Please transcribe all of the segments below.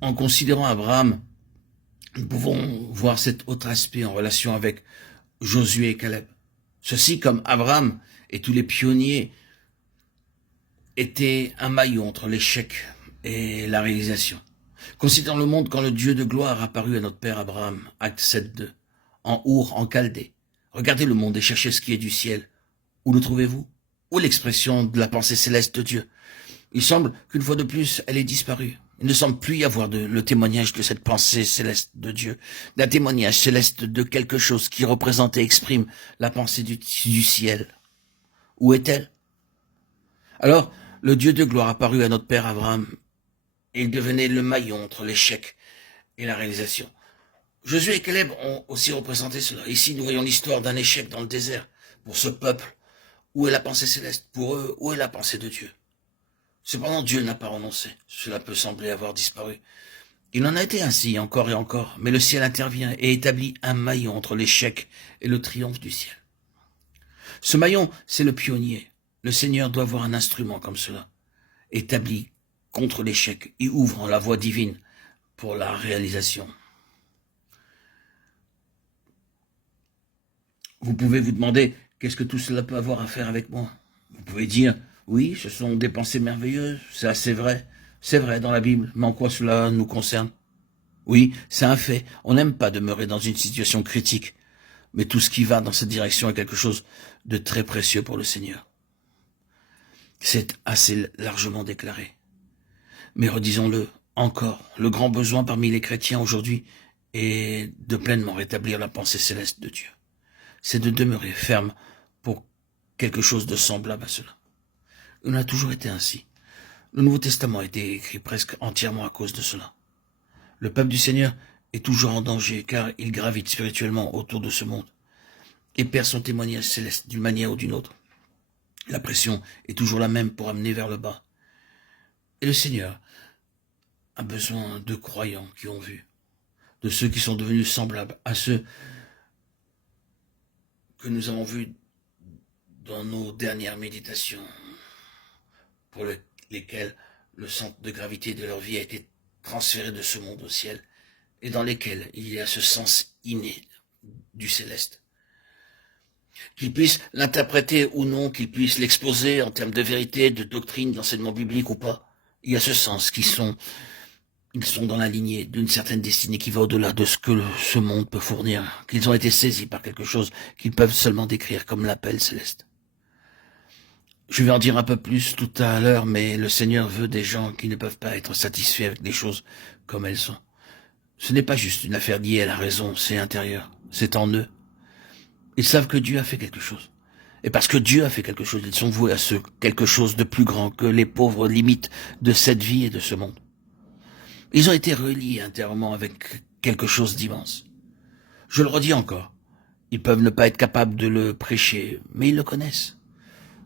En considérant Abraham, nous pouvons voir cet autre aspect en relation avec Josué et Caleb. Ceux-ci, comme Abraham et tous les pionniers, étaient un maillon entre l'échec et la réalisation. Considérons le monde quand le Dieu de gloire apparut à notre père Abraham, acte 7.2, en Our, en Chaldée. Regardez le monde et cherchez ce qui est du ciel. Où le trouvez-vous? Où est l'expression de la pensée céleste de Dieu? Il semble qu'une fois de plus, elle ait disparu. Il ne semble plus y avoir le témoignage de cette pensée céleste de Dieu, d'un témoignage céleste de quelque chose qui représente et exprime la pensée du ciel. Où est-elle? Alors, le Dieu de gloire apparut à notre père Abraham, et il devenait le maillon entre l'échec et la réalisation. Josué et Caleb ont aussi représenté cela. Ici, nous voyons l'histoire d'un échec dans le désert. Pour ce peuple, où est la pensée céleste? Pour eux, où est la pensée de Dieu? Cependant, Dieu n'a pas renoncé. Cela peut sembler avoir disparu. Il en a été ainsi encore et encore, mais le ciel intervient et établit un maillon entre l'échec et le triomphe du ciel. Ce maillon, c'est le pionnier. Le Seigneur doit avoir un instrument comme cela, établi contre l'échec et ouvrant la voie divine pour la réalisation. Vous pouvez vous demander, qu'est-ce que tout cela peut avoir à faire avec moi? Vous pouvez dire, oui, ce sont des pensées merveilleuses, c'est assez vrai. C'est vrai dans la Bible, mais en quoi cela nous concerne? Oui, c'est un fait. On n'aime pas demeurer dans une situation critique. Mais tout ce qui va dans cette direction est quelque chose de très précieux pour le Seigneur. C'est assez largement déclaré. Mais redisons-le encore, le grand besoin parmi les chrétiens aujourd'hui est de pleinement rétablir la pensée céleste de Dieu. C'est de demeurer ferme pour quelque chose de semblable à cela. Il a toujours été ainsi. Le Nouveau Testament a été écrit presque entièrement à cause de cela. Le peuple du Seigneur est toujours en danger car il gravite spirituellement autour de ce monde et perd son témoignage céleste d'une manière ou d'une autre. La pression est toujours la même pour amener vers le bas. Et le Seigneur a besoin de croyants qui ont vu, de ceux qui sont devenus semblables à ceux que nous avons vus dans nos dernières méditations, pour lesquels le centre de gravité de leur vie a été transféré de ce monde au ciel, et dans lesquels il y a ce sens inné du céleste. Qu'ils puissent l'interpréter ou non, qu'ils puissent l'exposer en termes de vérité, de doctrine, d'enseignement biblique ou pas, il y a ce sens ils sont dans la lignée d'une certaine destinée qui va au-delà de ce que ce monde peut fournir, qu'ils ont été saisis par quelque chose qu'ils peuvent seulement décrire comme l'appel céleste. Je vais en dire un peu plus tout à l'heure, mais le Seigneur veut des gens qui ne peuvent pas être satisfaits avec les choses comme elles sont. Ce n'est pas juste une affaire liée à la raison, c'est intérieur, c'est en eux. Ils savent que Dieu a fait quelque chose. Et parce que Dieu a fait quelque chose, ils sont voués à ce quelque chose de plus grand que les pauvres limites de cette vie et de ce monde. Ils ont été reliés intérieurement avec quelque chose d'immense. Je le redis encore, ils peuvent ne pas être capables de le prêcher, mais ils le connaissent.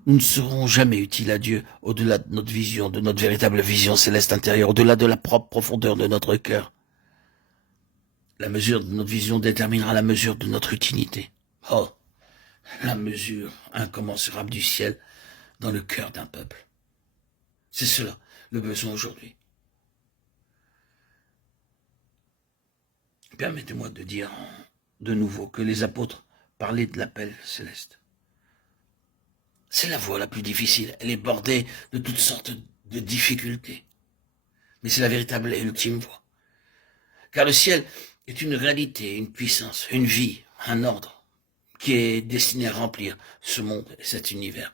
Nous ne serons jamais utiles à Dieu au-delà de notre vision, de notre véritable vision céleste intérieure, au-delà de la propre profondeur de notre cœur. La mesure de notre vision déterminera la mesure de notre utilité. Oh, la mesure incommensurable du ciel dans le cœur d'un peuple. C'est cela le besoin aujourd'hui. Permettez-moi de dire de nouveau que les apôtres parlaient de l'appel céleste. C'est la voie la plus difficile. Elle est bordée de toutes sortes de difficultés. Mais c'est la véritable et ultime voie. Car le ciel est une réalité, une puissance, une vie, un ordre qui est destiné à remplir ce monde et cet univers.